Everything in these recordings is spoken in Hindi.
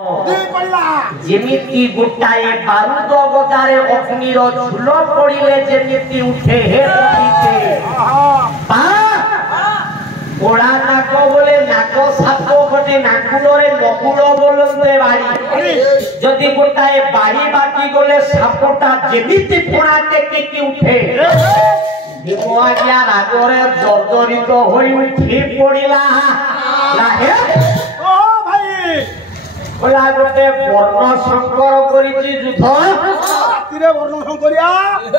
जेमिति गोटाए बारूद गदारे अग्निर झुल पड़िले जेमिति उठे हे पतिते ओड़ा नाक बोले नाक साप गटे नाकुड़े नकुड़ बोलते बाड़ी जदि गोटाए बाड़ी बाकी गले सापटा जेमिति फोड़ा टेकी उठे हिमोआज्ञा रागरे जर्जरित होई उठी पड़िला लाहे बोला गोटे वर्ण शंकर करिछि युद्ध रातिरे वर्ण शंकरिया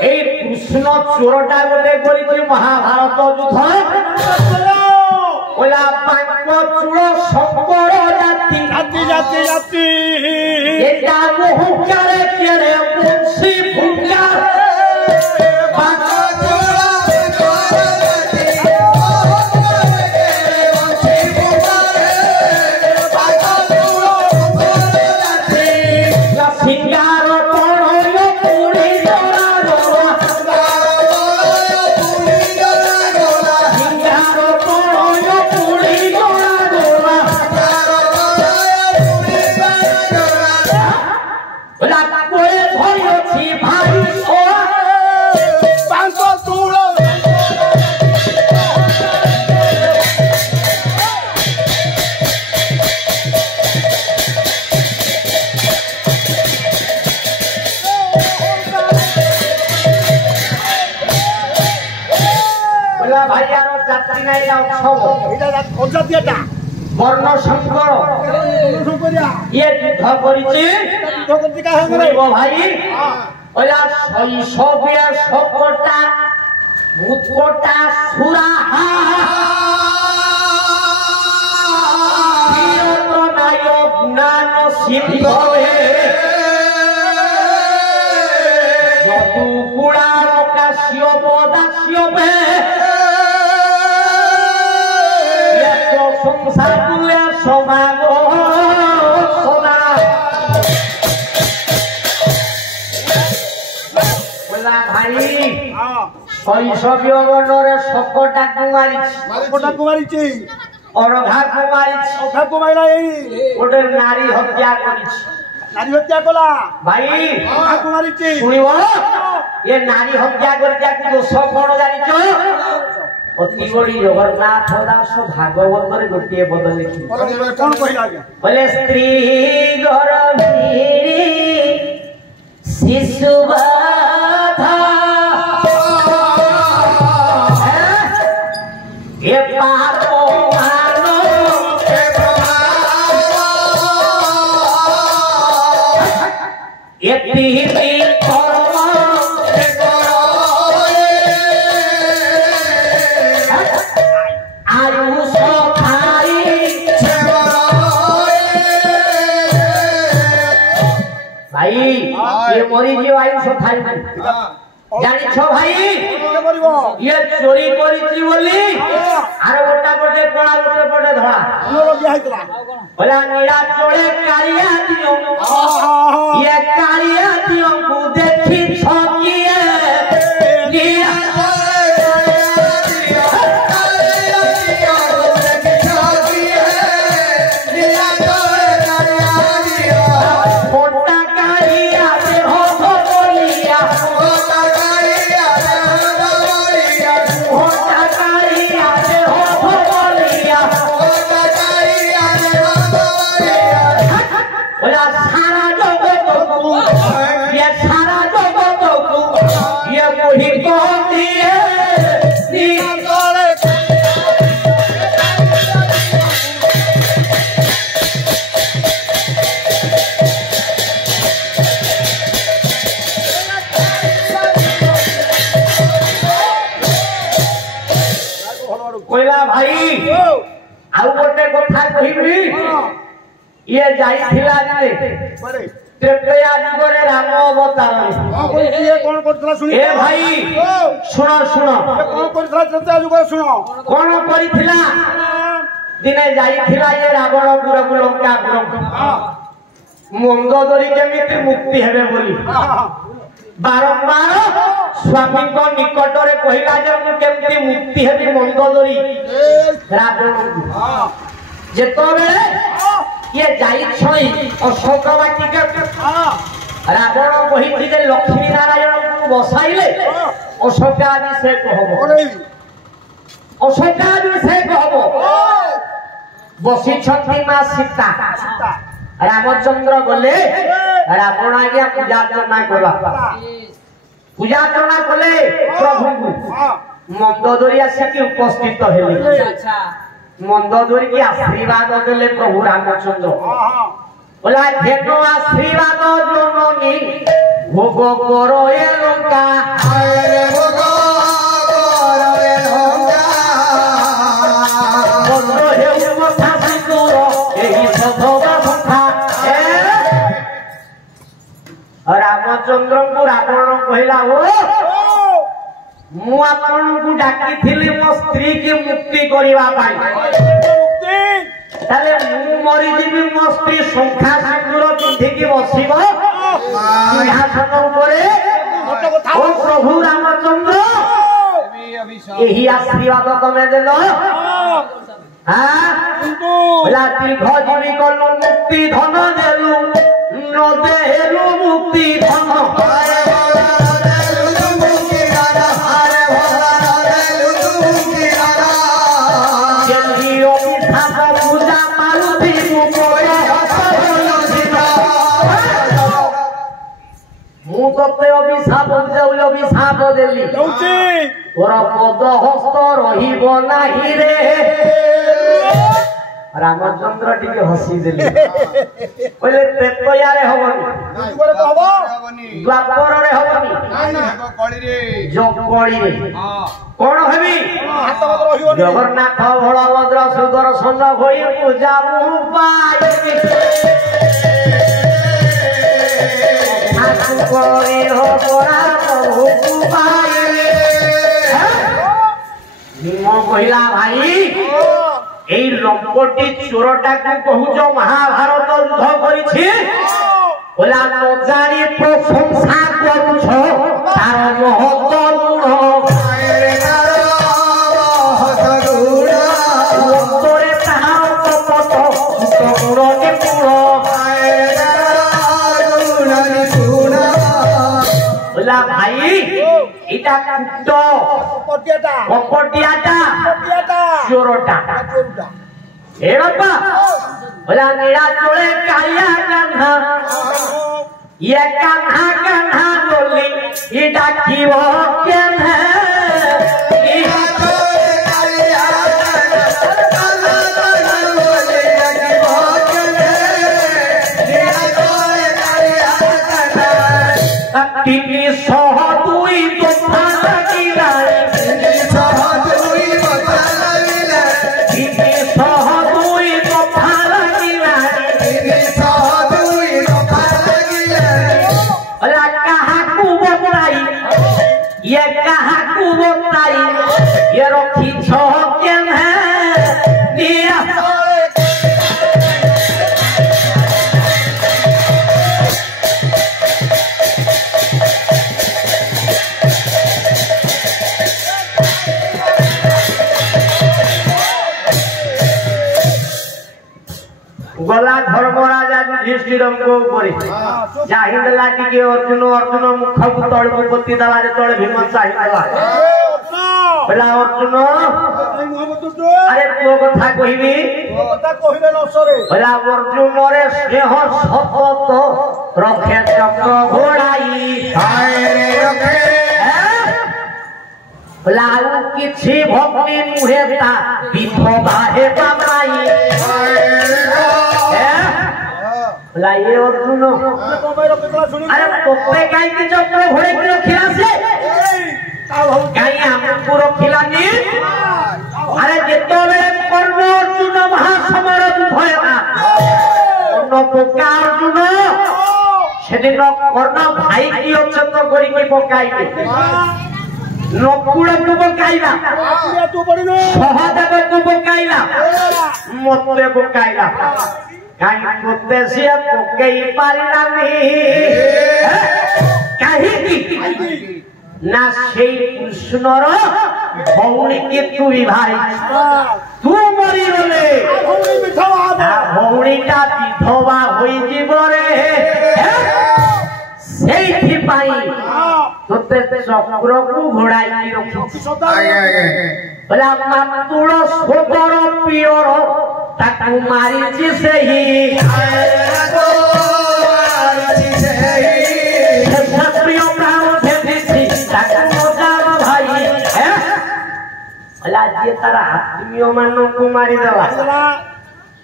ए कृष्ण चोरटा गोटे करिछि महाभारत युद्ध बोला पांच चूड़ शंकर जाति जाति जाति जाति एटा मुहुकारे केरे मुंशी भुंगार पांच वर्ण शंकर ये युद्ध करिछि भाई ओला शैशविया शकोटा भूतकोटा सुराहा नायक ज्ञान सिंधवे यदु कुड़ार काश्यप दास्यपे संसार कुले समागो सोना बोला भाई शैशवीय वर्णरे शकोटा कुमारी अरघा कुमारी गोटे नारी हत्या नारी हत्या कला भाई कुमारी सुनिबो ये नारी हत्या कर दोष कौन जानिछ अति बड़ी जगन्नाथ दास भागवत रे गोटे पद लिखि कोन कहला बोले स्त्री गर्भी शिशु बाधा ये पापो मानो के ये तीन ये मरी जो आयुष थाई जानी छो भाई ये चोरी करिछि बोली आर गोटा गोटे कोणा गोटे पटे धळा मोर बिया हितला भला नीला चोळे कालिया दियो ये कालिया दियो को देखि छकिए लिया ये जाइथिला जे त्रेतया जुगरे राम अवतार ये कोन करथला सुनी ए भाई सुनो सुनो कोन करथला त्रेतया जुगरे सुनो कोन करिथिला दिने जाइथिला ये रावणपुर को लंका मंदोदरी केमिति मुक्ति हेबे बोली बारंबार स्वामी को निकट रे कहिला जे मु केमिति मुक्ति हेबी मंदोदरी रावण जेतबे ये जाई छई अशोक वाटिका रावण कही जे लक्ष्मी नारायण को बसाइले अशोकाभिषेक हबो अशोकाभिषेक हबो बसी छथि मां सीता रामचंद्र गले रावण आज्ञा पूजा अर्चना करला पूजा अर्चना कले प्रभु मंदोदरी आसिक उपस्थित हेले मंदोदरी की आशीर्वाद देले प्रभु रामचंद्र बोला भेटो आशीर्वाद जननी भोग करो ए लंका अरे भोग करो ए लंका बोलो हे उपथा सिकरो एही सधवा संथा रामचंद्र को रावण कहला ओ मु आपन को डाकी थिली मो स्त्री की मुक्ति करिवा पाई ताले मु मरि जीवी मो स्त्री संख्या सिंदूर पिंधि की बसिबो सिंहासन उपरे ओ प्रभु रामचंद्र एही आशीर्वाद तमे देलो हां बोला दीर्घ जीवी कलु मुक्ति धन देलु न देलु मुक्ति धन अभिशाप देली तोर पद हस्त रहिब नाही रे रामचंद्र टिके हसी देली कहले त्रेतया रे हबनी द्वापर रे हबनी जगकली रे कोन हेबी जगन्नाथ बलभद्र सुदर्शन होई पूजा पाई महिला भाई এই লম্পটি চোরটাকে কহুছ মহাভারত যুদ্ধ করেছে ওলা ন জানি প্রশংসা করছ তার মহৎ গুণ অন্তরে তাহার কপট গুণ নিপুণ ওলা ভাই এটা কুট কপটিয়াটা চোরটা ए बाबा बोला मेरा चोले काया कान्हा ये कान्हा कान्हा बोली ये डाकी वो केन है ये चोले काया कान्हा कान्हा बोली डाकी वो केन है ये चोले काया कान्हा तिनी सह दुई तोफा लगी राई तिनी सह दुई तोफा लगी तिनी सह ये कहा को बताई ये रखी छो केन है दिया गला धर्मराजा युधिष्ठिर को ऊपर चाहिला टिके अर्जुन अर्जुन मुख को तळ को पति दला जे तळे भीम चाहिला बला अर्जुन अरे तो कथा कहिबी तो कथा कहिले न सरे बला अर्जुन रे स्नेह सतत रखे चक्र घोड़ाई हाय रे रखे बला किछि भक्ति मुहेता विधवा हे बाबाई लाइए अर्जुन अरे तोते काई के चक्र घोड़े की रखिला से काई हमको रखिलानी अरे जेतो बेले कर्म अर्जुन महासमर युद्ध हेता न पोका अर्जुन सेदिन कर्ण भाई की अक्षत करी के पकाइले नकुल को पकाइला तू पड़िनो सहदेव को पकाइला मते पकाइला काई कोते से पकई पारिलानी काहे की ना से कृष्णर भौणी के तू भाई तू मो মরিগলে ভৌণীটা বিধবা হইଯିବରେ ସେଇଥିପାଇଁ ତୋତେ ଚକ୍ରକୁ ଘୋଡ଼ାଇକି ରଖିଛି ବୋଲେ ମାତୁଳ ସୋଦର ପିଅର ତାକୁ ମାରିଛି ସେହି ପ୍ରିୟ ପ୍ରାଣ ଭେଦିଛି ତାକୁ ମଜାର ଭାଇ ବୋଲେ ଯିଏ ତାର ଆତ୍ମୀୟ ମାନଙ୍କୁ ମାରିଦେଲା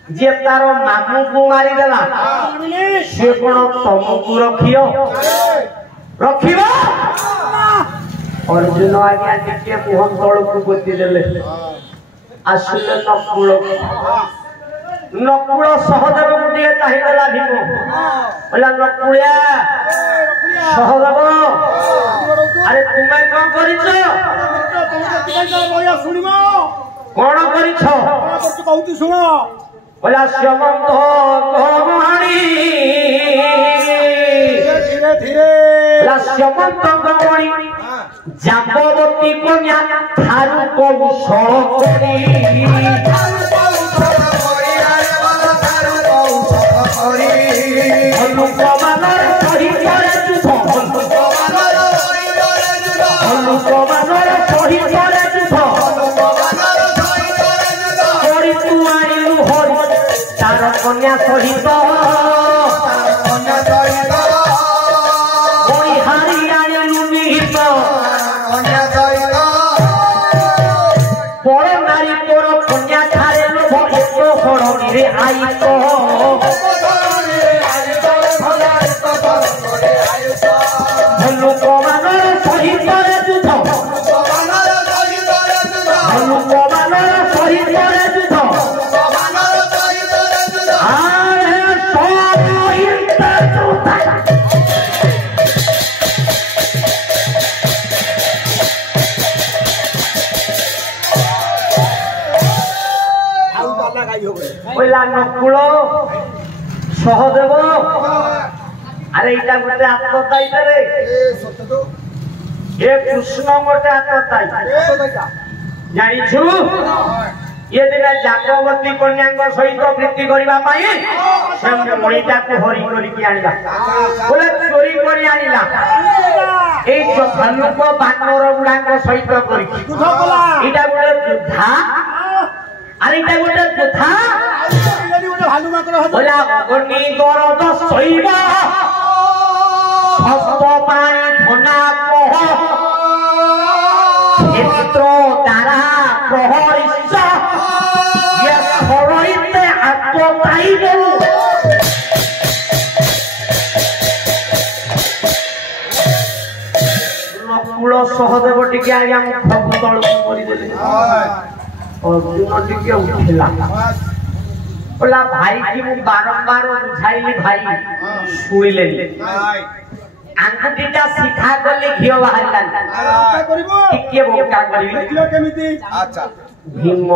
जे तारो मामू को मारी देला से कोन तमको रखियो रखिबो अर्जुन आज्ञा के मुहं तळ को गति देले आसले नकुल सहदेव गुटिए चाहि देला भीम बोला नकुलिया सहदेव अरे तुमे कोन करिछो कोन करिछो कहूती सुनो बोला श्यमंत गमणी धीरे धीरे बोला श्यमंत गमणी जाम्बवती कन्या थारु कौशल करी हनुकमानर सहित युद्ध हनुकमानर सहित कन्या सहित हारी आनिलु निहित बड़ नारी तोर कन्या ठारे एक हरणी आई हनुकमानर सहित युद्ध हनुकमानर सहित नकुल सहदेव अरे इटा गोटे आत्मताई रे ए कृष्ण गोटे आत्मताई जानिछु ये दिन जाम्बवती कन्या सहित प्रीति करबा पाई से मणिटा को हरि करी आनिला बोले चोरी करी आनिला ए जो भालुक बानर गुडाक सहित करी इटा गोटे योद्धा अरे इटा गोटे योद्धा बोला अग्नि गरद सैब सप्त पाणी धना कह क्षेत्र द्वारा प्रहरिष्ट ये सरइते आत्मताई नकुल सहदेव टिके आज्ञा मुख तल करदेले अर्जुन टिके उठिला बोला भाई की मु बारंबार बुझाइली भाई सुइले आंगुटीटा सीधा गले घियो बाहरला टिके बोका करबी देखिलो केमिति अच्छा भीम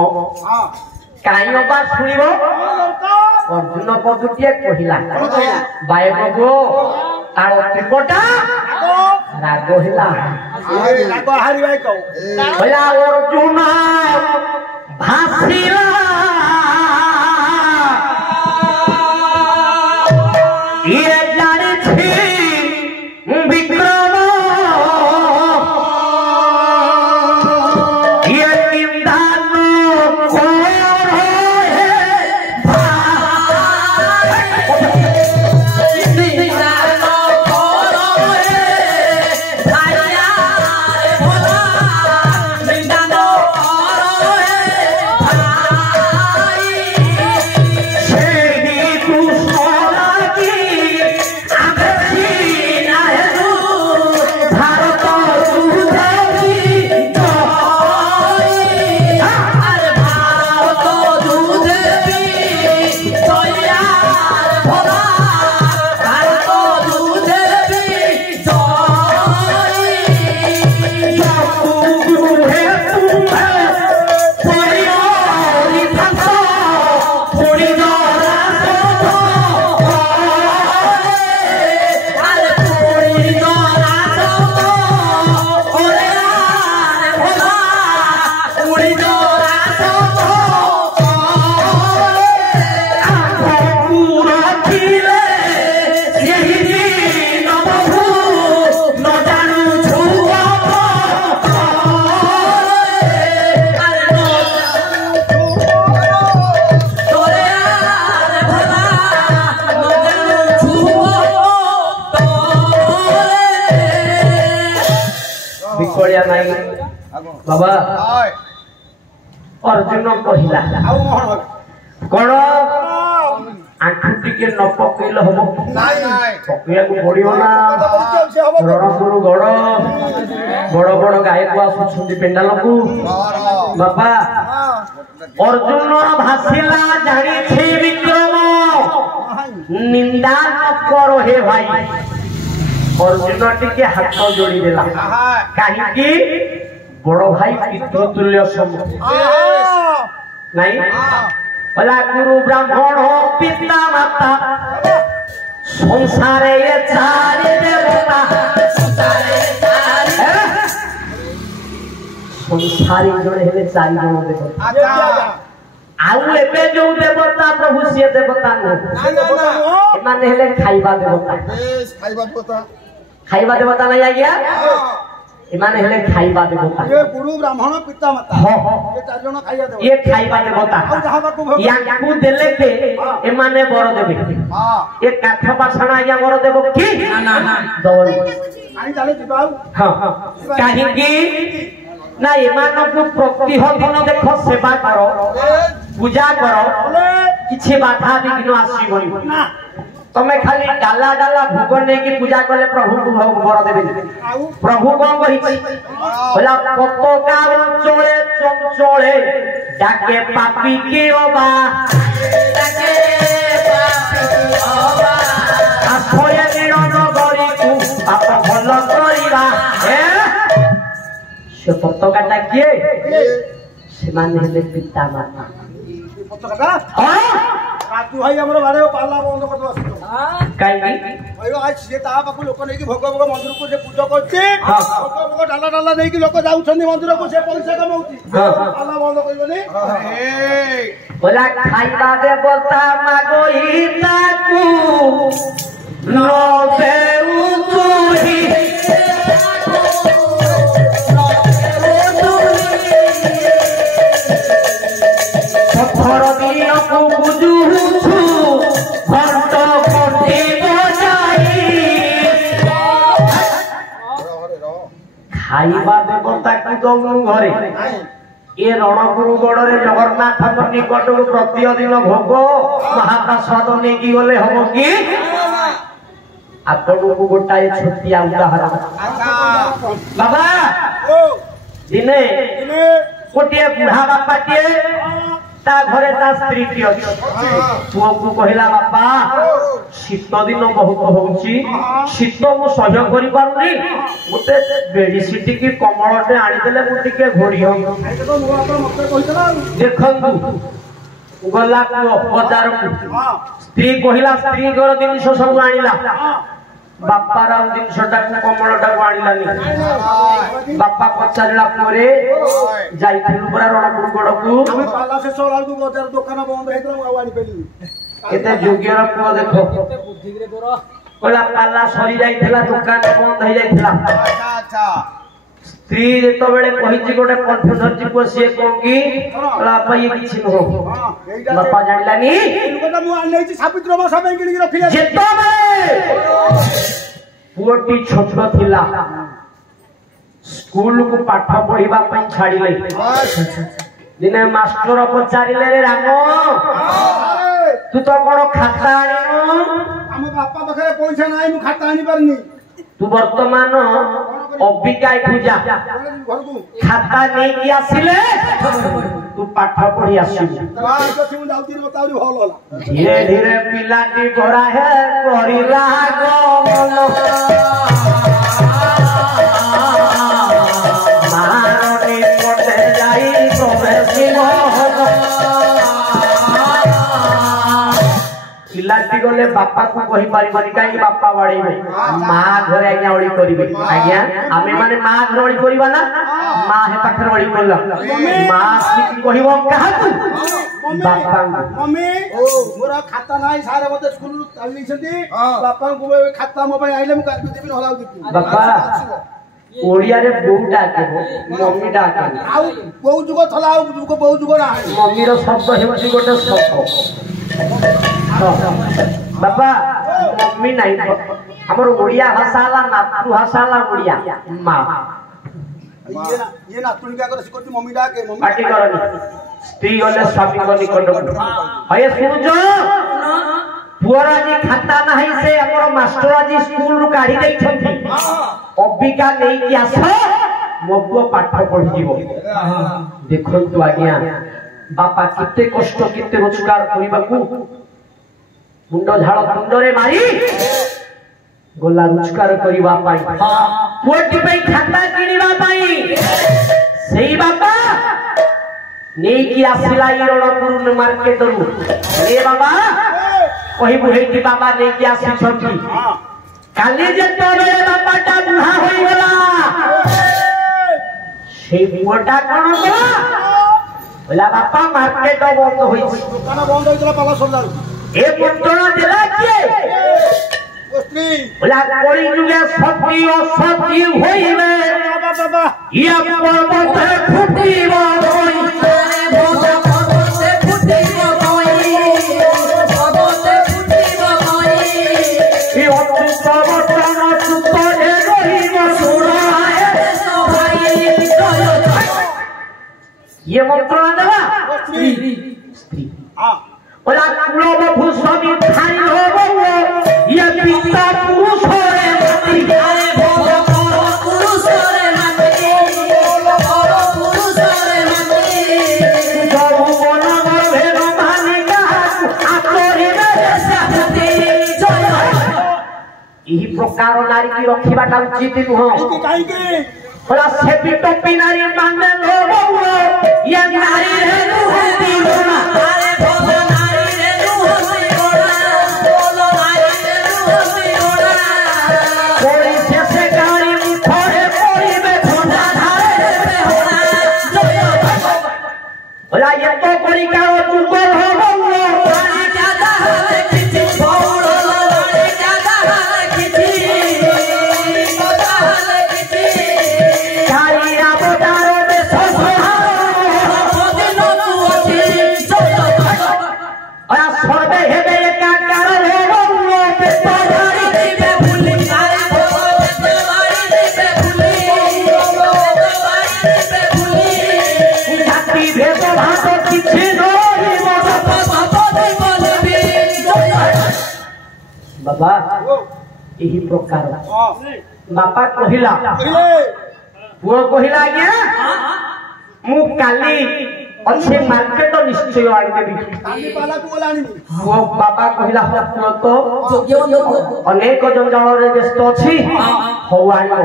काइयो बा सुनिबो अर्जुन पदुटिए कहिला बाय बाबू तार त्रिकोटा रागो हिला रागो हारी भाई कहू बोला अर्जुन भासिला ये जाने थी विक्रम ये निंदान बलिया नहीं बाबा अर्जुन कहला कौन आंखु टिके न पकेल हम पकड़ा को पड़ो ना रणपुर गड़ बड़ बड़ गायक आसुंट पेंडाल को बाबा अर्जुन भाषिला जानी विक्रम निंदा न करो हे भाई अर्जुन टिके हाथ जोड़ी देला कहीं बड़ भाई पितृतुल्य सम नहीं बोला गुरु ब्राह्मण हो पिता माता संसारे ये चारि देवता संसारी जड़े हेले चारि जण देवता आउ एबे जो देवता प्रभु से देवता न माने हेले खाइबा देवता खाइबा देवता नहीं आ गया इमाने हेले खाइबा देवता ये गुरु ब्राह्मण पिता माता ये चार जण खाइबा देवता ये खाइबा देवता याकू देले के इमाने बर देबे हां ये काठ बासणा या बर देबो की ना ना दवल आनी चाले दिबाउ हां काहे की ना इमानो को प्रतिदिन देखो सेवा करो पूजा करो किछि बाधा विघ्न आसीबनी ना तमे खाली डाला डाला भोग ने की पूजा करले प्रभु को भोग बर देबे प्रभु को कहिछि बोला पतका चोळे चंचोळे डाके पापी के ओबा डाके पापी ओबा आखोये निरन गरी को पाप भल करिबा से पतका डाकिए से माने हेले पिता माता पतका हां रातु भाई हमरो बारे पाला बंद कर दो काई भाई आज से ता पाकु लोक नै की भोग भोग मंदिर को से पूजा करछे भोग भोग डाला डाला नै की लोक जाउछनी मंदिर को से पैसा कमाउती पाला बंद करिबो नै बोला खाइबा देवता मागोई ताकू नो बेउ तुही सफर दिन को बुझुछु घंट कोठी बजाई खाइबा देवता की तो घरे ये रणपुर गड़े जगन्नाथ निकट को प्रतिदिन भोग महाप्रसाद नहीं की गले हम कि आपको गोटाए छोटिया उदाहरण बाबा दिने गोटे बुढ़ा बापाटे ता घरे ता स्त्री की अछि पुओ को कहला बापा शीत दिन बहुत होउची शीत मु सहय करि पारुनी गोटे बेडशीट की कमलटे आनी देले मु टिके घोड़ी हो देखंतु गला को बाजार को स्त्री कहला स्त्री घर जिनिस सब आनिला बापा राव जिनसटा कमलटा को आनिलानी बापा पचारला परे जाइथिलु पुरा रणपुर गड़ को हम पाला से सोलाल को बाजार दुकान बंद हेतरा आनी पेली एते जोग्यर पुओ देखो बुद्धि रे तोरा कोला पाला सरी जाइथिला दुकान बंद हे जाइथिला अच्छा अच्छा स्त्री तो बेले कहिछि गोटे कन्फ्यूजन जी को से कोंगी कोला पई किछि न हो बापा जानिलानी लोकटा मु आनै छि सावित्री मासा में किनि रखिया जेतो बेले पुओटी छोट थिला स्कूल को पाठ पढिबा पई छाडिले दिने मास्टर पचारिले रे राम तू तो कोन खाता आनिनो हम बापा बखरे पैसा नाही मु खाता आनी परनी तू वर्तमान अबिका पूजा खाता नहीं कि आसिले तू पाठ पढ़ी धीरे धीरे पिलाटी भरा है करिला गमन मारणी पटे जाई प्रवेशिल पिलाटी गले बापा को कहि पारिबनी काई बापा बाड़ीबे मां घरे आज्ञा ओळी करिवे आज्ञा आमे माने मां घर ओळी करिबा ना मां हे पाखर ओळी करला मां की कहिबो काहाकू बापा मम्मी मोरा खाता नाही सारे मते स्कूल ताली छथि बापा को खाता मो पय आइले मु काट देबी हलाउ देबी बापा ओडिया रे बहु डाके मम्मी डाके आउ बहु जुग थला आउ जुग बहु जुग ना मम्मी रो शब्द हेछि गोटे शब्द बापा मम्मी नहीं हमर ओडिया भाषा ला मातृभाषा ला ओडिया मां ये नातुणी क्या करे सिकोती मम्मी डाके मम्मी पार्टी करनी स्त्री गले स्वामी को निकट हये सुनजो पुअर आज खाता नाही से हमर मास्टर आज स्कूल रु काढी देई छथि अबिका नै कि आस मो पुओ पाठ पढि जीवो देखंतु आज्ञा बापा किते कष्ट किते रोजगार करिबाकू मुंड झाड़ कुंडरे मारी गोला रोजगार करिबा पाई पुओटी पई खाता किनिबा पाई सेई बापा नै कि आसिला इरणपुर मार्केट रु ए बाबा कहि बुहेई कि बाबा नै कि आसी छथि काली जे तोरे बापाटा बुढ़ा होई गेला सेई पुओटा कोन गला बोला बापा मार्केट बंद होई दुकान बंद होइतला पाला सरदार ए पटना देला के स्त्री बोला कोई जुगे सती और सती होइबे बाबा या पर्वत फुटीबो होई पर्वत फुटीबो होई पर्वत फुटीबो होई ए पर्वत न सुतरे रहिबो सुराए भाई ये मंत्र देला स्त्री हां बोला कुलो भूषणी थाई होबो ये पिता पुरुष रे मति अरे भोग पुरुष रे मति बोलो पुरुष रे मति जब मन भेद मानिका आतोरी रे साथी जय एही प्रकार नारी की रखिबाटा उचित नुह काई के बोला से टोपी नारी माने लोबो ये नारी रे नुहती बोला अरे भोग ये तो कोई का जुगल हो बंगलो रानी ज्यादा है किछि बौड़ो रानी ज्यादा है किछि ज्यादा है किछि कालिया बदारो में ससुहारो दिनो तू अछि और सर्वे हेबे एकाकार हो बंगलो पेटारी दिबे भूली आरे पेटारी दिबे भूली पेटारी दिबे भूली जाति भेद भाषा बाबा यही प्रकार बापा कहिला पुओ कहिला आज्ञा मु काली अच्छे मार्केट निश्चय आनी देबी काली पाला को बोलानी पुओ बाबा कहिला पुओ तो अनेक जंजाल रे व्यस्त अछि हो आइबो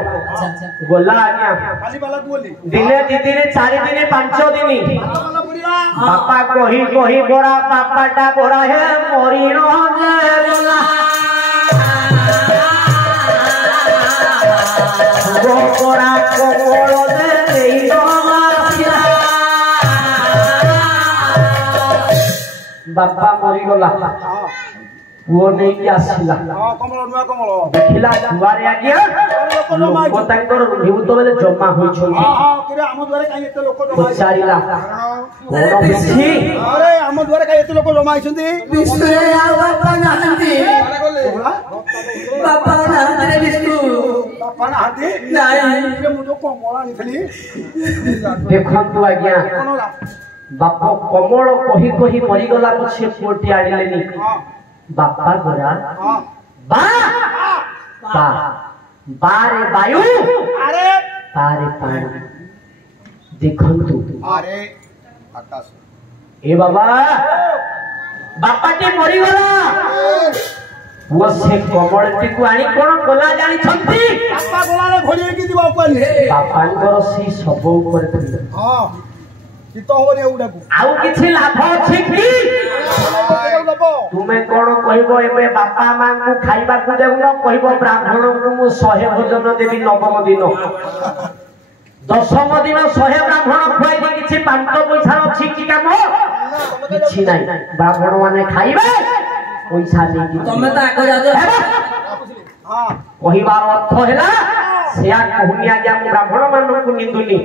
गोला आज्ञा काली पाला को बोली दिने दी दिने 4 दिने 5 दिने पाला बुढ़िया बापा कही कही बड़ा बापाटा बड़ा है मरी न जाए बोला गोरा कोमल दे देई मासिया बापा मरी गला वो नहीं कि आसिला हां कमल नुआ कमल देखिला दुआरे आज्ञा लोक तांकर हिउत बेले जमा होई छथि हां केरे हम द्वारे काई एते लोक जमा पचारिला कोन बिछि अरे हम द्वारे काई एते लोक जमा आइछन्ती विष्णु आ बापा नाहंती बापा नाहंती विष्णु बापा नाहंती नाही के मुजो कमल आनिथली देखंतु आज्ञा बाप कमल कही कही मरी गला पछे पुओटी आनिलेनी हां बापा गोरा हां बा बा बारे वायु अरे बारे पानी देखंतु अरे आकाश ए बाबा बापाटी मरी गला वो से कमलटी को आनी कोन कोला जानी छंती बापा गोलाले घोड़ी की दिबा कोनी बापांकर सी सब ऊपर थी हां कितो होने उडा को आउ किछि लाभ अछि की तुमे कोन कहबो एबे बापा मां को खाइबा को देउनो कहबो ब्राह्मण को मु 100 भोजन देबी नवम दिन दशम दिन 100 ब्राह्मण खुआई दे किछि 5 पैसा अछि की काम किछि नाही ब्राह्मण माने खाइबे पैसा देबी तमे त आको जाजो हां कहिबार अर्थ हैला सेया कहूनी आज्ञा ब्राह्मण मान को निंदुनी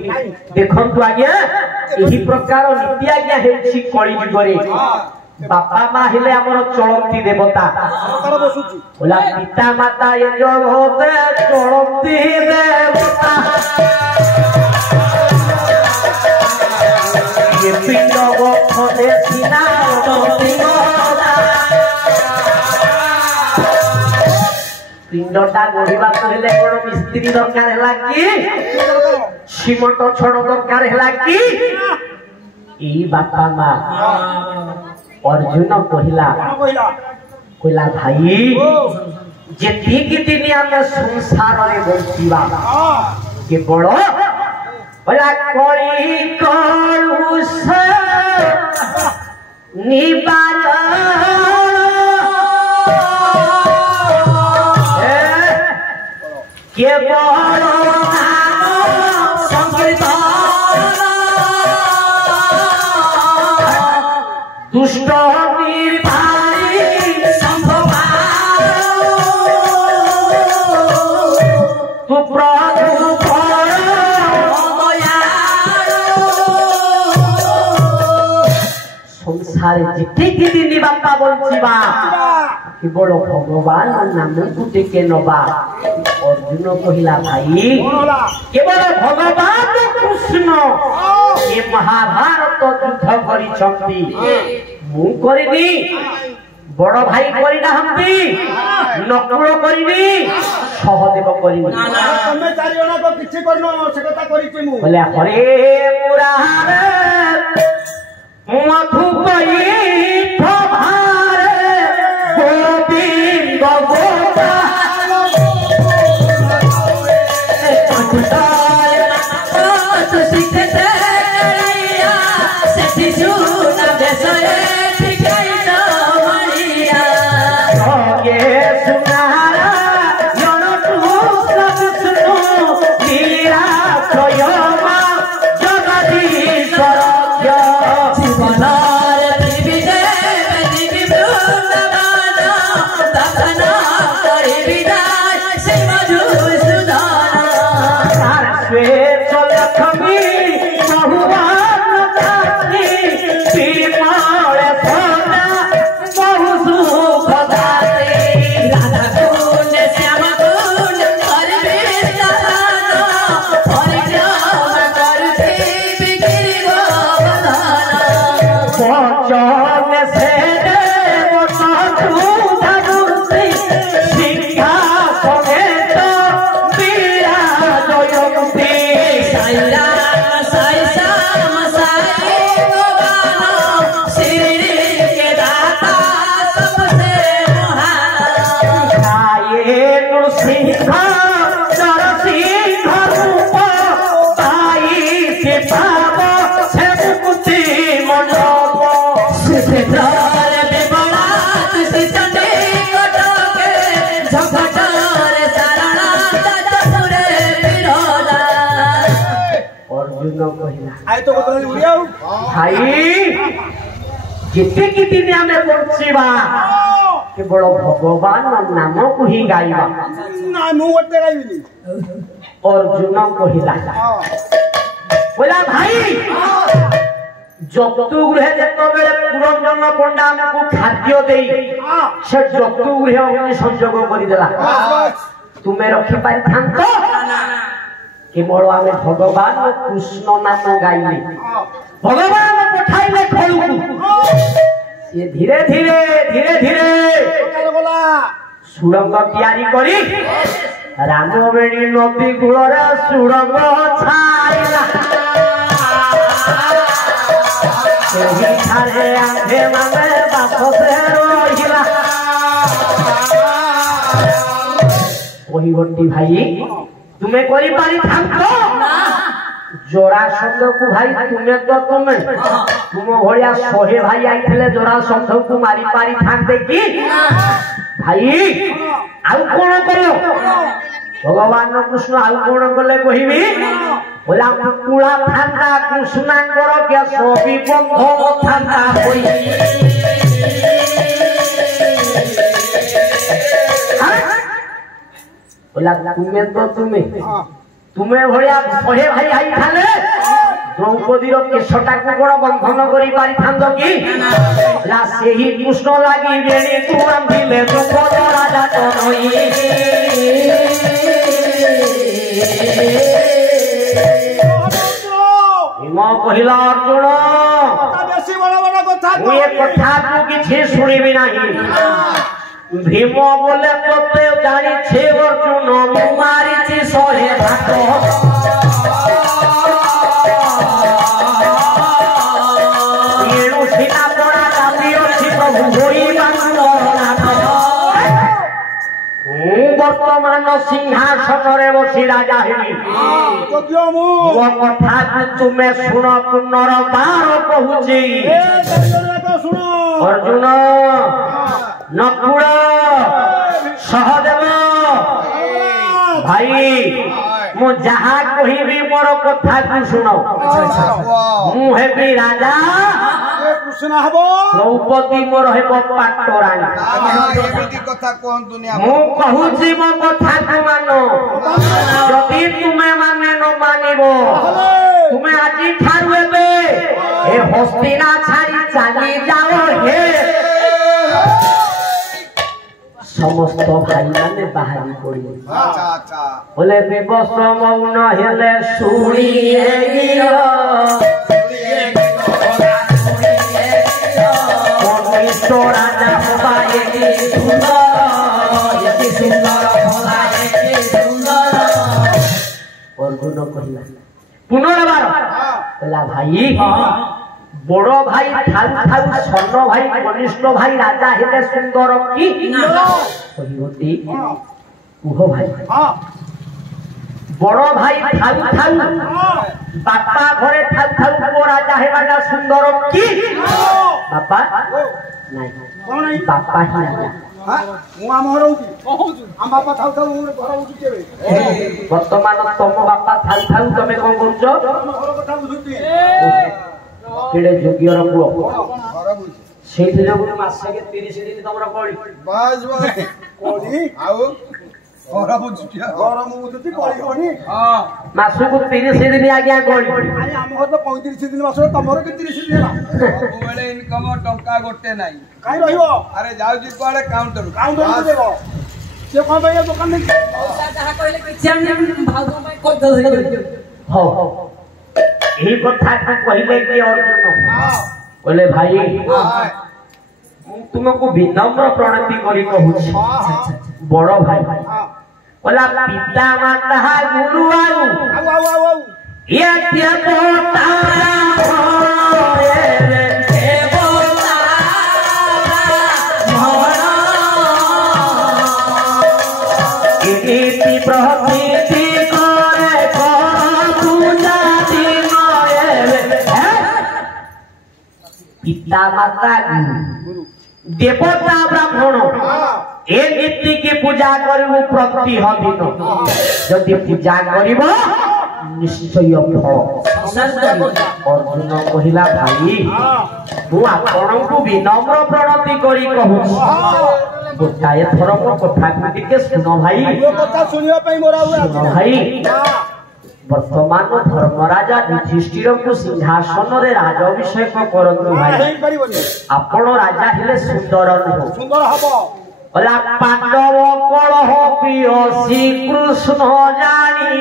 देखंतु आज्ञा एही प्रकार नीति आज्ञा हेछि कଳି जुगरे बापा मा हेले हमर चलंती देवता सरकार बसुची बोला पिता माता ये जो होते चलंती देवता ପିଣ୍ଡଟା ଗଢିବାକୁ ହେଲେ କଣ ମିସ୍ତ୍ରୀ ଦରକାର ହେଲା କି ସିମେଣ୍ଟ ଛଡ଼ ଦରକାର ହେଲା କି ଏଇ ବାପା ମା ଅର୍ଜୁନ କହିଲା ଭାଇ ଯେତିକି ଦିନ ଆମେ ସଂସାରରେ ବଞ୍ଚିବା କେବଳ କରି କଳୁଷ ନିବାରଣ କେବଳ দুষ্ট নির্বাণী তু প্রভু সংসারে যেতিকি দিন বাপা বলছিবা কেবল ভগবান নামକୁ ଟିକେ নবা অর্জুন কহিলা ভাই কেবল ভগবান কৃষ্ণ এ মহাভারত যুদ্ধ করিছন্তি মু করিনি বড় ভাই করি নাহান্তি নকুল করিনি সহদেব করিনি তুমি চারি জনক কিছু করনো সে কথা করিছি মু বলে হরে মুরারে মধু কই ভারে গোবিন্দ গোপা भाई जितकी दिन आमे बंचिबा केवल भगवान नाम को ही गाइबा ना मु ओते गाइबिनी अर्जुन कहिला बोला भाई जतु गृह जतो बेले पुरंजन पंडा हमको खाद्य देई से जतु गृह हमने संयोग करि देला तुमे रखि पाइ थांतो केवल आमे भगवान कृष्ण नाम गाइले भगवान पठाइले खलुकु ये धीरे धीरे सुरंग तैयारी करी रामवेणी नदी कूलरे सुरंग छाइला सेही ठारे आंधे माने बाससे रहिला ओही गंटी भाई तुम्हें करी पारी थांको जोरासंध को भाई तुम्हें तो तुम भलिया 100 भाई आइले जोरासंध को मारी पारी थांते की भाई आउ कोन करो भगवान कृष्ण आउ कोन कले कहिबी बोला कुकुला थांता कृष्णांगर के सभी बंध थांता होई बोला तुम्हें तो तुम्हें भलिया 100 भाई आई थाले द्रौपदी रो केशटा को कोन बंधन करी पारी थांदो की ला सेही कृष्ण लागि बेणी तू आंधिले द्रौपद राजा तो नई हिमा कहिला अर्जुन बेसी बड़ा बड़ा कथा ये कथा को किछि सुनिबी नाही भीम बोले तोते जानिछ ସେ ଅର୍ଜୁନ ମୁଁ ମାରିଛି 100 ଘାଟ ଏଣୁ ସିନା ପଡ଼ା ଚାଲି ଅଛି ପ୍ରଭୁ ହୋଇ ବର୍ତ୍ତମାନ ସିଂହାସନରେ ବସି ରାଜା ହେଲି ମୋ କଥାକୁ ତୁମେ ଶୁଣ ପୁନର୍ବାର କହୁଛି ଅର୍ଜୁନ ନକୁଳ ସହଦେବ ଭାଇ ମୁଁ ଯାହା କହିବି ମୋର କଥାକୁ ଶୁଣ ମୁଁ ହେବି ରାଜା ଦ୍ରୌପଦୀ ମୋର ହେବ ପାଟରାଣୀ ମୁଁ କହୁଛି ମୋ କଥାକୁ ମାନ ଯଦି ତୁମେ ମାନେ ନ ମାନିବ ତୁମେ ଆଜି ଠାରୁ ଏବେ ଏ ହସ୍ତିନା ଛାଡ଼ି ଚାଲି ଯାଅ ହେ ସମସ୍ତ ଭାଇମାନେ ବାହାରି ପଡ଼ିଲେ ବୋଲେ ବିବଶ ମୌନ ହେଲେ ଶୁଣିଏ ରାଜା ହବା ଏଠି ସୁନ୍ଦର ଅର୍ଜୁନ କହିଲା ପୁନର୍ବାର କହିଲା ଭାଇ বড় ভাই ঠাল ঠাল স্বর্ণ ভাই কনিষ্ঠ ভাই রাজা হেলে সুন্দর কি কহিবতি কুহ ভাই বড় ভাই ঠাল ঠাল বাপা ঘরে ঠাল ঠাল পুଅ রাজা হেবাটা সুন্দর কি বাপা নাই বাপা হি রাজা বর্তমান তম বাপা ঠাল ঠাল তুমি কোন করছ কেড়ে যোগ্যর পুଅ সেইথি যোগ মাসকে 30 দিন তোমরা পড়ি বাস বাস পড়ি আও গরম বুঝিয়া গরম বুঝতি পড়ি হনি हां মাসକୁ 30 দিন আগে গড়ি আই আমহর তো 35 দিন মাস তোমর কি 30 দিন হেলা ওবেলে ইনকম টঙ্কা গটে নাই কাই রহিব আরে যাও জি কোড়ে কাউন্টার দেব সে কোন ভাই দোকান নেই যাহা কইলে কিছিয়ান ভাউ ভাই কই দল हो এই কথা কইলে কি অর্জুন বলে ভাই तुमको विनम्र प्रणति करी कहूछ बड़ भाई बोला पिता माता गुरु आउ ये क्या बोता रे ए बोता इति प्रतीति करे तू जाति माये पिता माता गुरु देवता ब्राह्मण ए नीति की पूजा करू प्रति दिन जदि पूजा करिब निश्चय फल अर्जुन कहिला भाई मु आपण को विनम्र प्रणति करी कहू गोटाए थर मो कथा टिके सुन भाई कथा सुनिया पई मोरा भाई वर्तमान धर्मराजा युधिष्ठिर को सिंहासन रे राजाभिषेक करनु भाई आपण राजा हेले सुंदर हबो ओला पांडव कलह प्रिय श्री कृष्ण जानी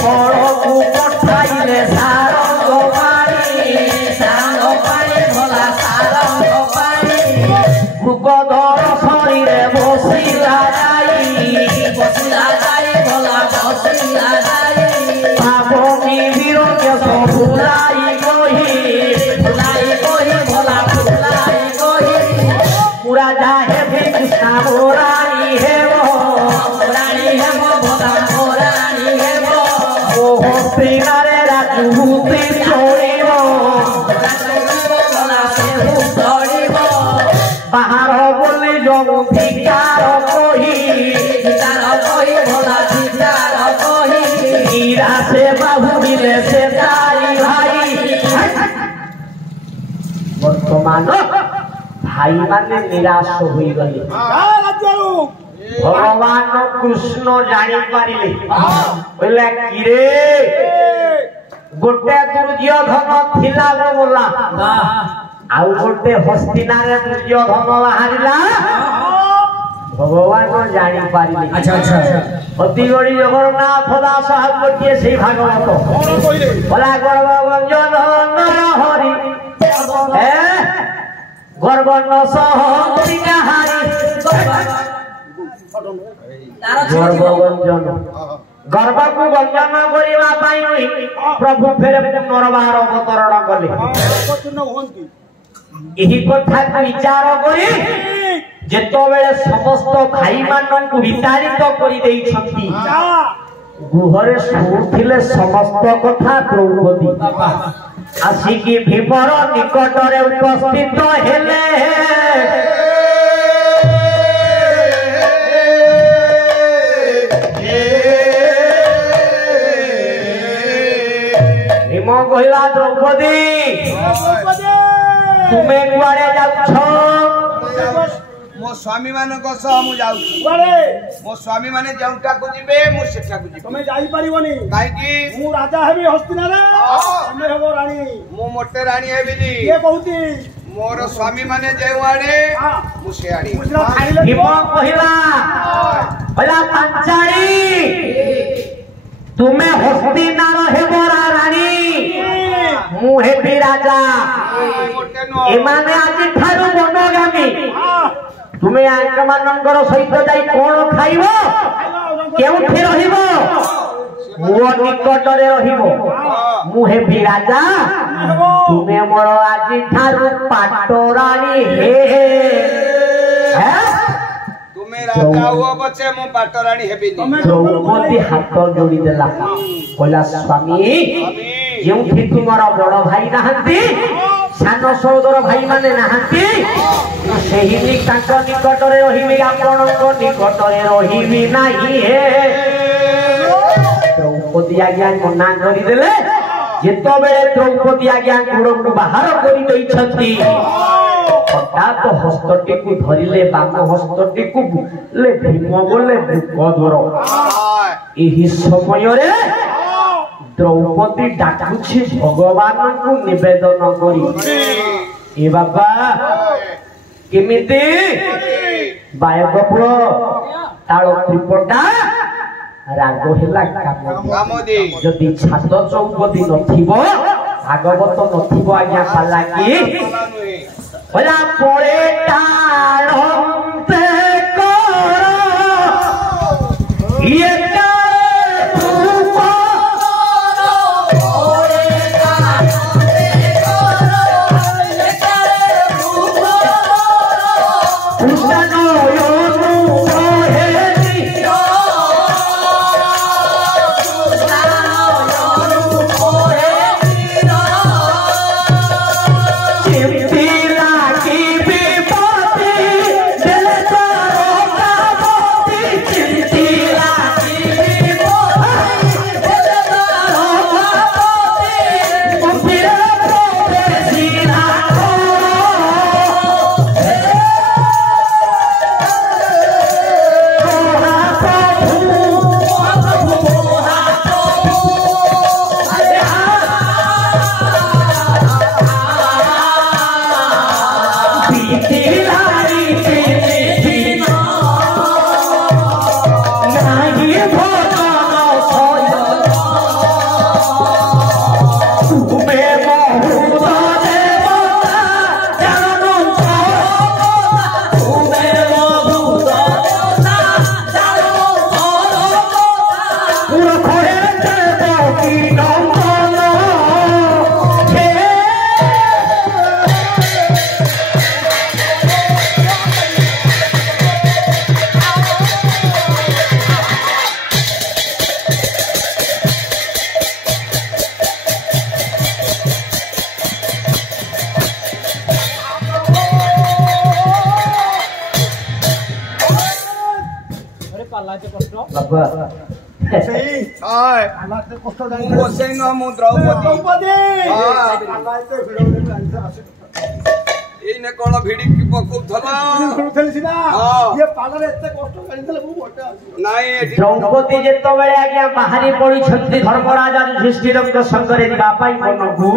कलह को पठाइले सारंग पानी भला सारंग पानी भूगधर शरीर बसिला भला बसिला पापी वीर के भुलाई गही भला फुलाई गही पूरा जाहे भी कृष्णा मोरानी है वो भला ओ हस्तिनारे राजूति छोड़िबो बाहर बोली जब भिकार कही भला भिकार कही हीरा से बाबू मिले से जाई भाई वर्तमान भाई माने निराश होई गले भगवान कृष्ण जानी पारिले बोले किरे गोटे दुर्योधन थिला बोला आउ गोटे हस्तिनारे दुर्योधन बाहरिला भगवान जानी पारिले अच्छा अच्छा अति गड़ी जगन्नाथ दास गोटे से भागवत बोला गर्भ गंजन हरि গর্বণ সহতি কাহারি গর্বগঞ্জন গর্বକୁ ଗଞ୍ଜନ କରିବା ପାଇଁ ପ୍ରଭୁ ଫେରେ ପୁନର୍ବାର ଅବତରଣ କଲେ ଏହି କଥାକୁ ବିଚାର କରି ଯେତେବେଳେ ସମସ୍ତ ଭାଇମାନଙ୍କୁ ବିତାଡ଼ିତ କରିଦେଇଛନ୍ତି ଗୃହରେ ଶୁଣୁଥିଲେ ସମସ୍ତ କଥା ଦ୍ରୌପଦୀ ଆସିକି ଭୀମର ନିକଟରେ ଉପସ୍ଥିତ ହେଲେ ଭୀମ କହିଲା ଦ୍ରୌପଦୀ ତୁମେ କୁଆଡେ ଯାଉଛ मो स्वामी माने को सह मु जाउ मो स्वामी माने जोटाको जिबे मु सेठाको जिबे तमे जाई परिबोनी काई की मु राजा हेबी हस्तिना रे तमे हेबो रानी मु मोटे रानी हेबी नी के कहूती मोर स्वामी माने जेवाडे मु से आडी भीम कहिला भला पांचाली तुमे हस्तिना रो हेबो रानी मु हेबी राजा एमाने आजि थारु मनोगामी तुम्हें आंक मानकर सहित जाई कोन खाइबो केउठी रहिबो मो निकटरे रहिबो मु हेबी राजा तुम्हें मोर आजि थारु पाटरानी हे तुम्हें राजा हो बचे मु पाटरानी हेबी द्रौपदी हाथ जोड़ी देला कहला स्वामी जेउठी तुमर बड़ भाई नहंती सान सहोदर भाई माने नहंती सेही निकटरे रहिबी आपणक निकटरे रहिबी नाही हे द्रौपदी आज्ञा मना करिदेले जेतबेले द्रौपदी आज्ञा गुड़କୁ बाहर करि दैछंती हठात हस्तटी को धरिले बाम हस्तटी को ले भीम बोले बुकधर एही समय रे द्रौपदी डाकुछि भगवान को निवेदन करी ए बाबा केमिति बायगपुर ताळ त्रिपटा राग हेला कामदी जदि छात चौपदी नथिबो भागवत नथिबो आज्ञा पाला की भला पड़े टाळंते कर ये द्रौपदी जेतबेले आज्ञा बाहरी पड़ी धर्मराजा युधिष्ठिर संगरे मनकू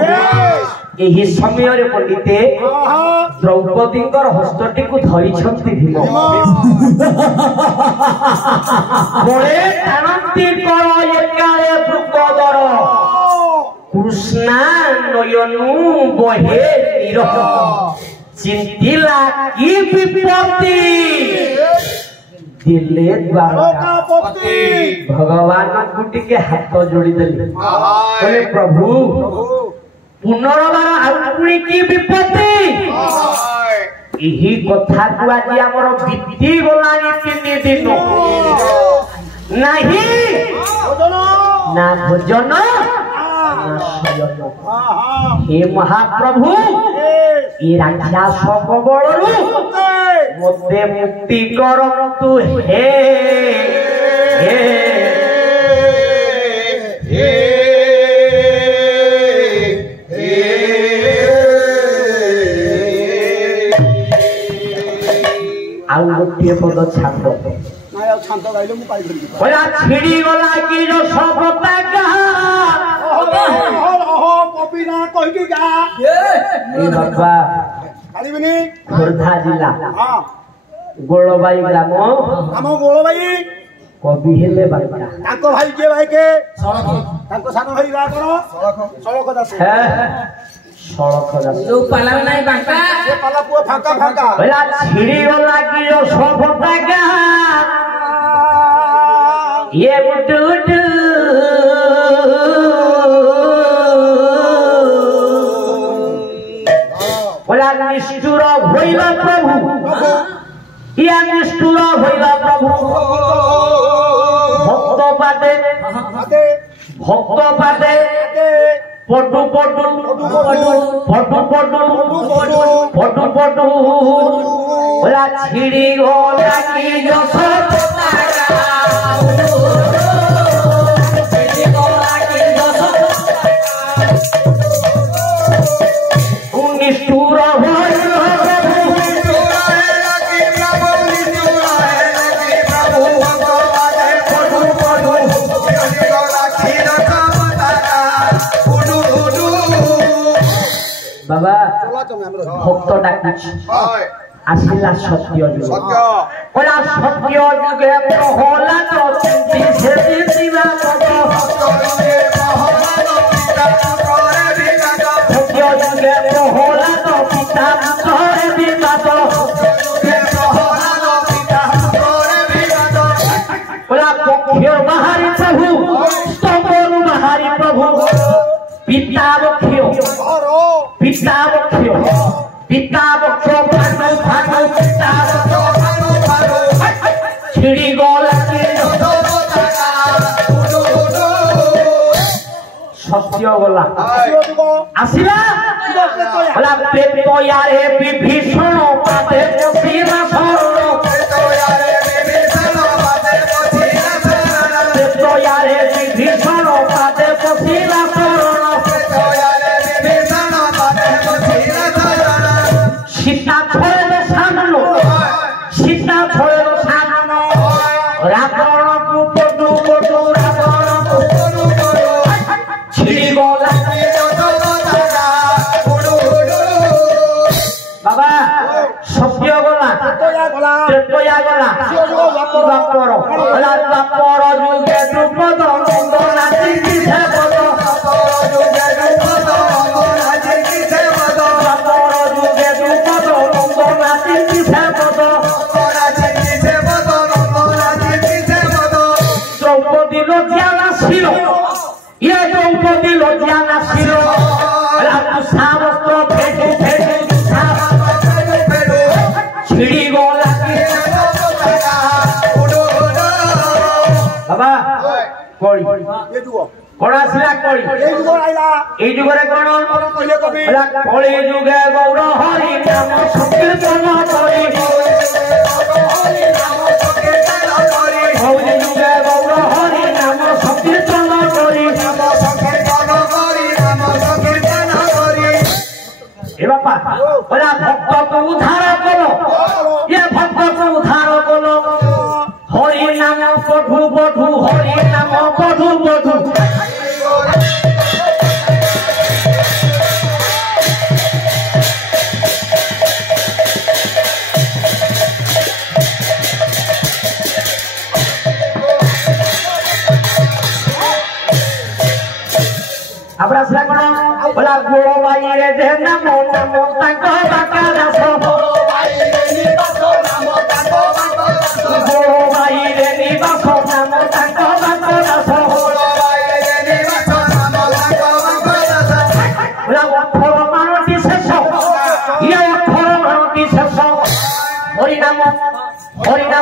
एही समय रे पंडिते द्रौपदी हस्तटी को धरी भीम बड़े टाणती कर एकाले द्रुपदर कृष्णा नयनु बहे निरह चिंतिला की विपत्ति दिले द्वारका भगवान गुटी के हाथ जोड़ी देली बोले प्रभु पुनर्बार आउपुणी की विपत्ति यही कथा को आज हमर बीती गलानी 3 दिन नहीं ना भोजन हे महाप्रभु ये राजा सब बड़रू मते मुक्ति करंतु हे हे हे आउ गोटे पद छांद नाय छांद गाइलो मु पाइ करी ओला छिड़ी गला की जो सबता कहा ओहो कॉपी ना कहि के जा ए बाबा खालीबनी खोर्धा जिला हां गोळबाई ग्राम हम गोळबाई कवि हेले बाबा ताको भाई के भाई के सड़क ताको सानो भाई रा करो सड़क दास है सड़क दास जो पाला नहीं बांका से पाला पुआ फाका फाका ओला छिड़ी गला की जो सबता कहा ये बुटुटु बोला निष्ठुर भइल प्रभु या निष्ठुर भइल प्रभु भक्त पाते पटु पटु बोला छिड़ी गला की जो निष्ठुर बाबा भक्त डाकुछ आसिला सत्य होला सत्य जुगे होला तो चिंति से दिवा सत्य जुगे होला तो पिता करे विवाद होला पक्षर बाहरी प्रभु स्तंभर बाहरी प्रभु पिता बख्यो पिता बख्यो भानु पिता छिड़ी गला के सत्य गला आसिला होला पेट यारे विभीषण पाते सीमा शरण पेट यारे विभीषण पाते सीमा शरण सीता छोड़े सामनो रावण को पटु रावण को छिड़ी गला बाबा सत्य गला त्रेतया गला द्वापर होला द्वापर जुगे द्रुपद नंदन नाची किसे पद द्रौपदी लज्जा नासिल ये द्रौपदी लज्जा नासिल सावस्त्र फेटू छिड़ी गला बाबा कड़ी कौन आसला कड़ी এই যুগরে কোন কলি যুগে গৌর হরি নাম সংকীর্তন করি হরি যুগে গৌর হরি নাম সংকীর্তন করি এ বাপা ওরা ভক্তকে উদ্ধার করো এ ভক্তকে উদ্ধার করো হরি নাম পঠু পঠু হরি নাম পঠু পঠু बोला गोड़ो बाई रे देना मोटा मोटा को बाका रस गोड़ो बाई रे नी बसो ना मोटा को बाका रस गोड़ो बाई रे नी बसो ना मोटा को बाका रस गोड़ो बाई रे नी बसो ना मोटा को बाका रस बोला थोरो मानोटी सेसो ये थोरो मानोटी सेसो हरि नाम बोला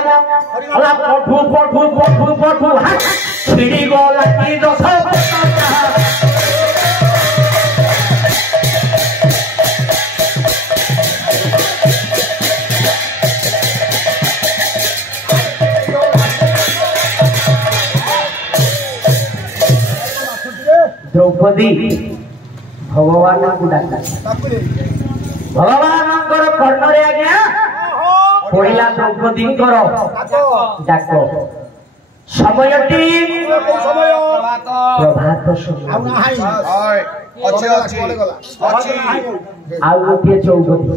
पठु पठु पठु पठु हाथ छिड़ी गला की दस द्रौपदी भगवान को डाका भगवान कर्ण रे आज्ञा पड़िला द्रौपदी डाक समयटी प्रभात समय आउ गोटे चौपदी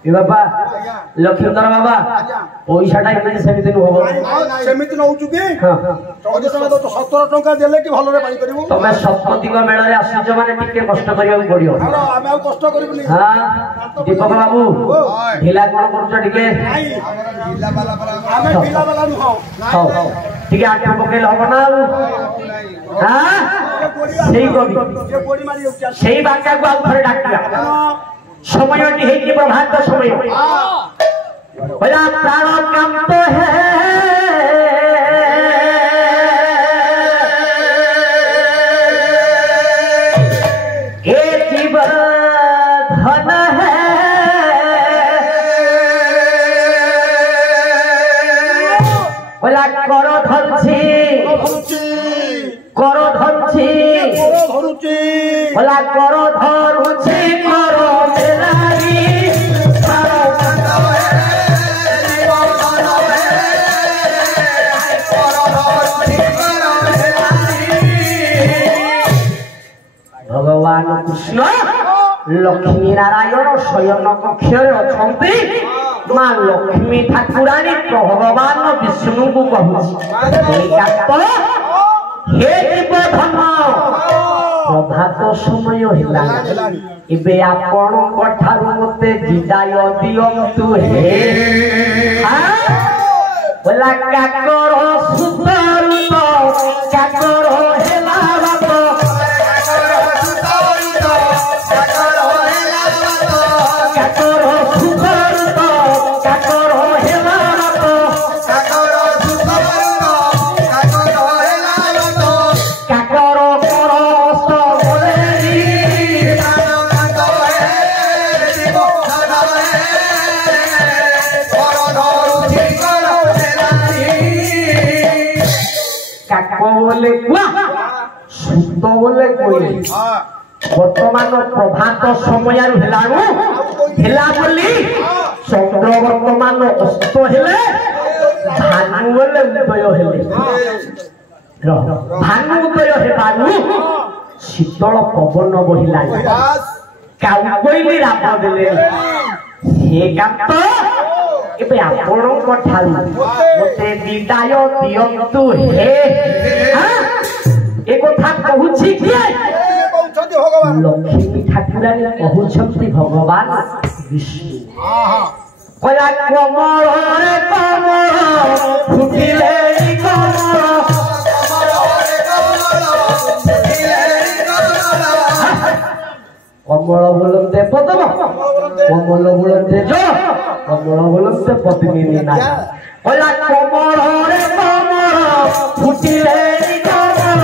ए बाबा लक्ष्मीधर बाबा पैसाटा एमती सेमिति नु होबो सेमिति नउ जुगे 14 टका तो 17 टका देले कि भलो रे पाई करिवो तमे सप्ततिक मेला रे आसीजो माने टिके कष्ट करियो पड़ियो हां आमे कष्ट करिबनी हां दीपक बाबू ढिला कोन करछ टिके आमे ढिला वाला नु हो ठीक है आठ पकेल होबो ना हां सेही कवि ये बोडी मारी होच्या सेही बाका को आउ थरे डाकिया समयटी है कि प्रभात समय भला प्राण काम तो है ये जीव धन है भला करो धरछि भला करो धरुछि करो भगवान कृष्ण लक्ष्मी नारायण शयन कक्ष अच्छा माँ लक्ष्मी ठाकुराणी भगवान विष्णु को कहूँ हे जीवधन प्रभात समय है एबे आपण ठारू मते विदाय दियंतु हे बोला काकर सुतरुत काकर हेला बाप बोले सुत बोले कोई बर्तमान प्रभात समय चंद्र बर्तमान अस्त हेले भानु बोले उदय हेले भानु उदय हेबारु शीतल पवन बहिला काउकइली रात देले हे कांत एबे आपणक ठारू मते विदाय दियंतु हे ए कथा कहूछि किए कहउछथि भगवान लक्ष्मी ठाकुरानी कहउछथि भगवान विष्णु कला कमल रे कमल फुटिले कमल कमल बोलते पदम कमल बोलते जो कमल बोलते पत्नी नाय कला कमल रे कमल फुटिले कमल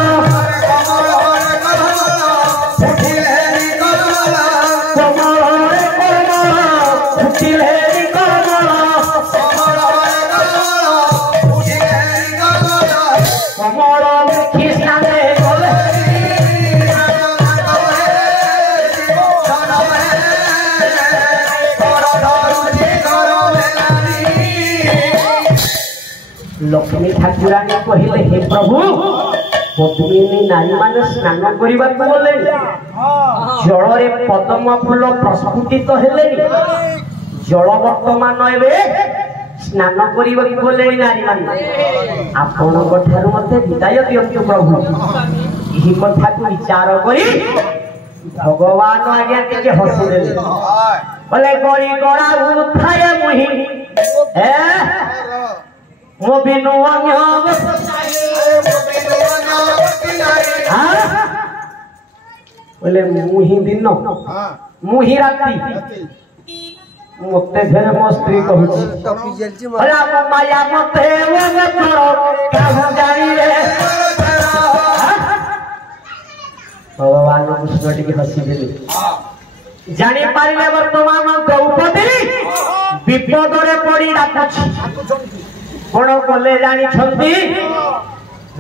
लक्ष्मी ठाकुरानी कहले हे प्रभु पद्मिनी नारी माने स्नान करबा बोले जल रे पद्म फूल प्रस्फुटित हेले जल वर्तमान एबे स्नान करबा बोले नारी माने आपण ठारू मते विदाय दियंतु प्रभु एही कथा को विचार करी भगवान आगे टिके हसी देले बोले गड़ी गड़ा उठाए मुही ए मो बिनु अंग बोले मुही दिन मुही राती मते फेर मो स्त्री कहूची अरे माया मते वो करो काम जाई रे भगवान कृष्ण टिके हसी देले जानी पारिले वर्तमान द्रौपदी विपदरे पड़ी डाकुछि कोन कले जानी छंती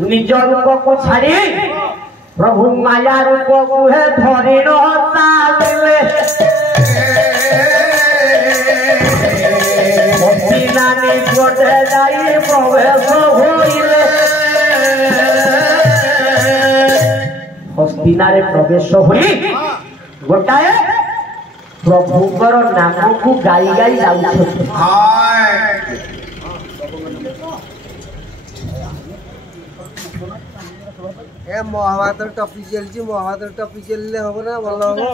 निज रूप को छाड़ी प्रभु माया रूप को है धरि रहता देले नानी गोटे जाई प्रवेश होइले हस्तिनारे प्रवेश होई गोटाए प्रभुकर नाम को गाई गाई जाउछथि ए महाभारत टॉपिक चलछि महाभारत टॉपिक चलले हो ना भल हो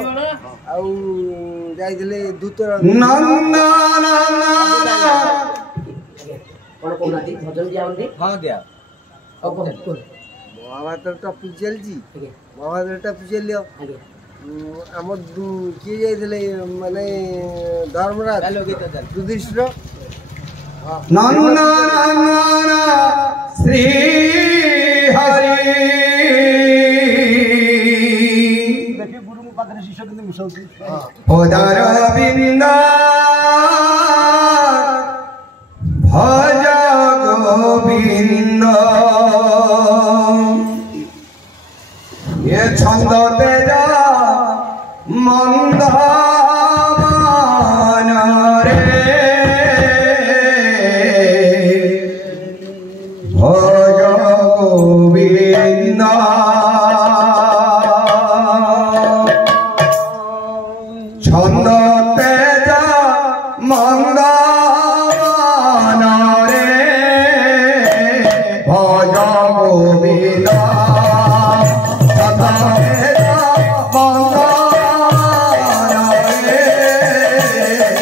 आ जाई दिले दूतर नंदन कोन कोन दी भजन दियाउंदी हां दिया ओ कोन महाभारत टॉपिक चलछि महाभारत टॉपिक चलियो हम किए जाई दिले माने धर्मराज युधिष्ठिर नंदन श्री हरि देखि गुरु को पाखरे शिष्य के मिसौती उदर बिंद भज गोविंद ये छंद तेजा मंद रे भज गोविंद छंद तेजा मंद रे भज गोविंद छंद तेजा मंद रे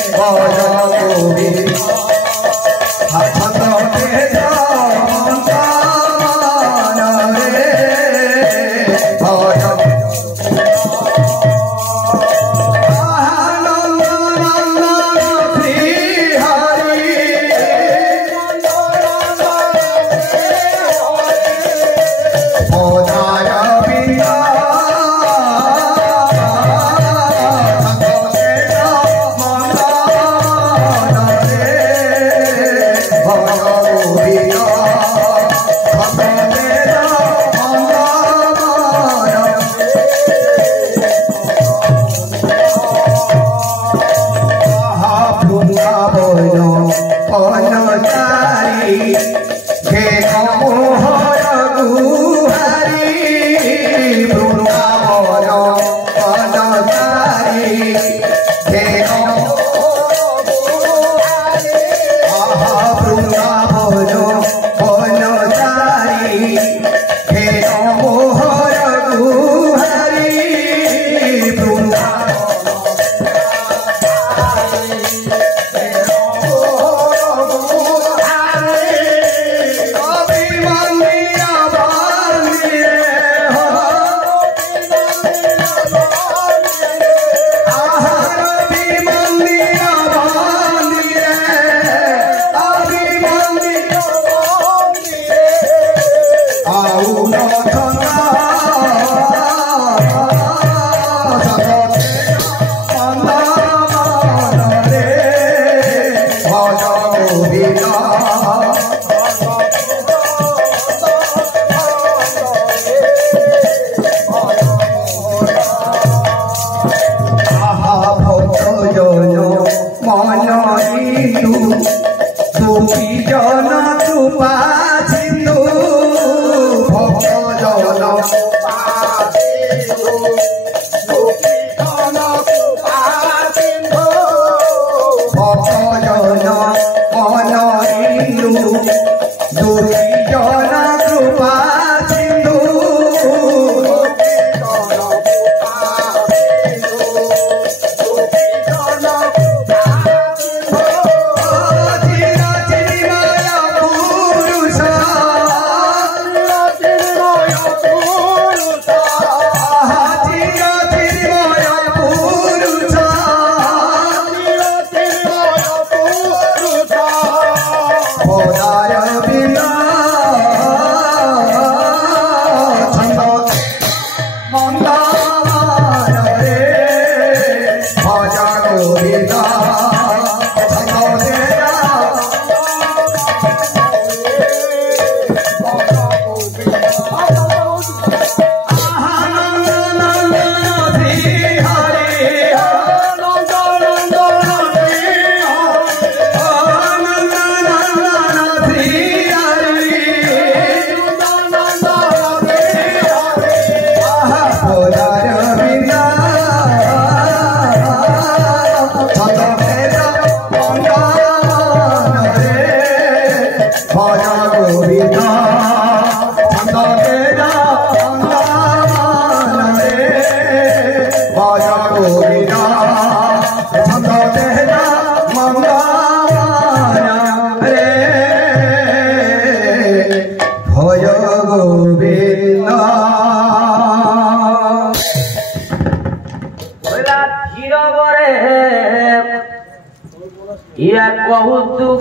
भज गोविंद छंद तेजा मंद रे भज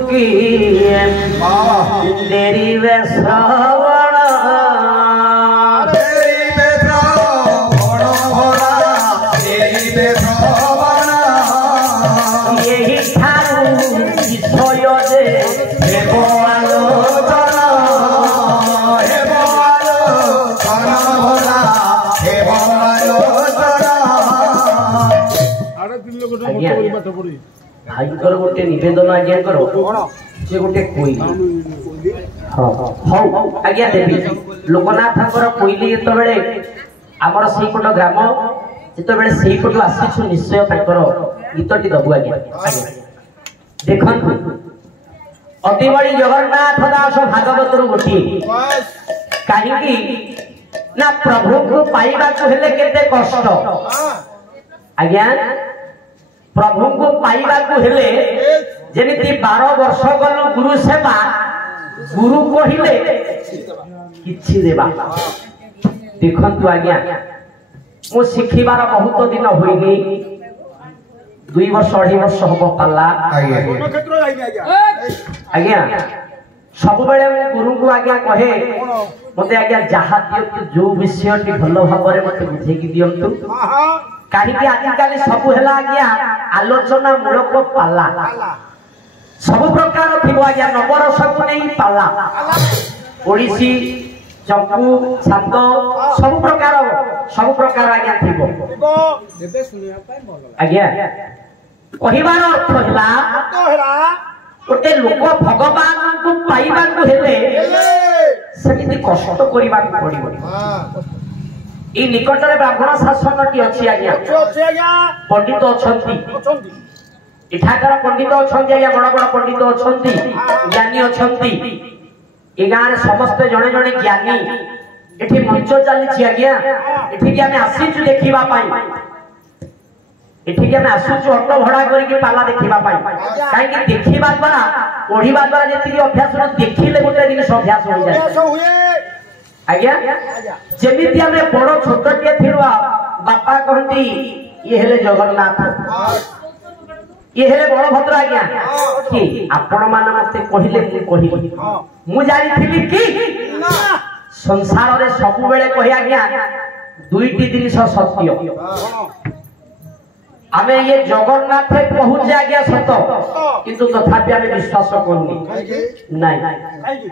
की तेरी वे श्रवण यही ठारू विषय जे भाईकर गोटे निवेदन आज्ञा करो से गोटे कोइली आज्ञा देवी लोकनाथंकर कोइली जेतबेले आमर सेपट ग्राम जेतबेले सेपट आसीछु निश्चय तांकर गीतटी दबु आज्ञा देखन अति बड़ी जगन्नाथ दास भागवत रु गोटी काहेकि ना प्रभु को पाइबा को हेले केते कष्ट आज्ञा प्रभु को पाइबा को हेले जेमिति 12 वर्ष गलु गुरु सेवा गुरु कहिले किछि देबा देखंतु आज्ञा मो शिखिबार बहुत दिन होई गई 2 वर्ष 2.5 वर्ष हो पाला आज्ञा सब बेले गुरु को आज्ञा कहे मते आज्ञा जहा दियो जो विषय टी भलो भाबरे मते बुझे की दियंतु काहे कि आजिकाली सब हेला आज्ञा आलोचना मूलक पाला सब प्रकार थिबो आज्ञा नवरस को नै पाला ओडिसी चंपू छात सब प्रकार आज्ञा थिबो एबे सुनिया पाए मन आज्ञा कहिबार अर्थ होला गोटे लोक भगवान को पाइबा को हेले सेमिति कष्ट करिबा को पड़िबो ई निकटरे ब्राह्मण शासनटी अछि आज्ञा पंडित अछंती इठाकर पंडित अछंती आज्ञा बड़ बड़ पंडित अछंती ज्ञानी अछंती ए गां रे समस्त जणे जणे ज्ञानी एठी मंच चली छि आज्ञा एठी कि हमें आसीछु देखिबा पाई एठी कि हमें आसीछु ऑटो भड़ा करी के पाला देखिबा पाई काहे कि देखिबा द्वारा पढिबा द्वारा जेति अभ्यास न देखिले गोटे दिन अभ्यास हो जाय आज्ञा जेमिति हमें बड़ छोट के थिरवा बापा कहती ये हेले जगन्नाथ ये हेले बलभद्र आज्ञा कि आपण माने मते कहिले कि कहिली मु जानिथिली कि संसार रे सब बेले कहि आज्ञा दुईटी जिनिस सत्य आमे ये जगन्नाथ पहुंचे आज्ञा सत किंतु तथापि आमे विश्वास करनी नहीं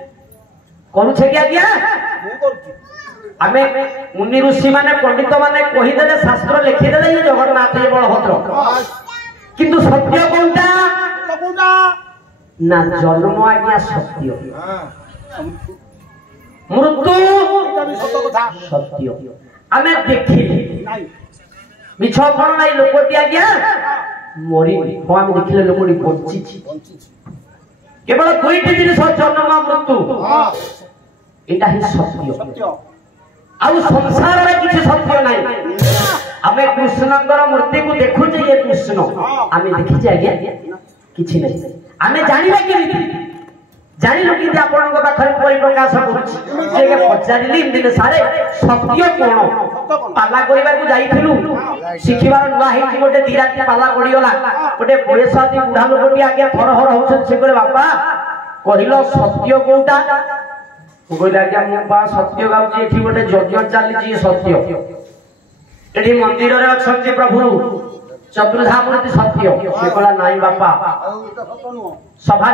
करूछे कि आज्ञा आमे मुनि ऋषि माने पंडित माने कहि देले शास्त्र लिखि देले ये जगन्नाथ ये बलभद्र किंतु सत्य कोनटा ना जन्म आज्ञा सत्य मृत्यु सत्य आमे देखिली मिछ कोन नाही लोकटी आज्ञा मरि हम देखिले लोकटी बंची केवल दुईटी जिनिस जन्म मृत्यु एटा ही सत्य आउ संसार रे किछि सत्य नाही आमे कृष्णंकर मूर्ति को देखु जे ये कृष्ण आमे देखि जे आज्ञा किछि नाही आमे जानिबा केमिति जानिलो कि आपन को पाखरे परिप्रकाश करूछि जे के पचारिली दिन सारे सत्य कोन पाला करिबा को जाइथिलु शिखिबार नुवा हेछि गोटे दिराती पाला पड़ी गला गोटे बयसाती बुढा लोकटी आज्ञा थर हर होछन से करे बापा कहिलो सत्य कोटा गोला आज्ञा मु पा सत्य गाउछि एठी गोटे यज्ञ चालिछि सत्य एठी मंदिर रे अछंती प्रभु चतुर्धामूर्ति सत्य से कहला नाही बापा सभा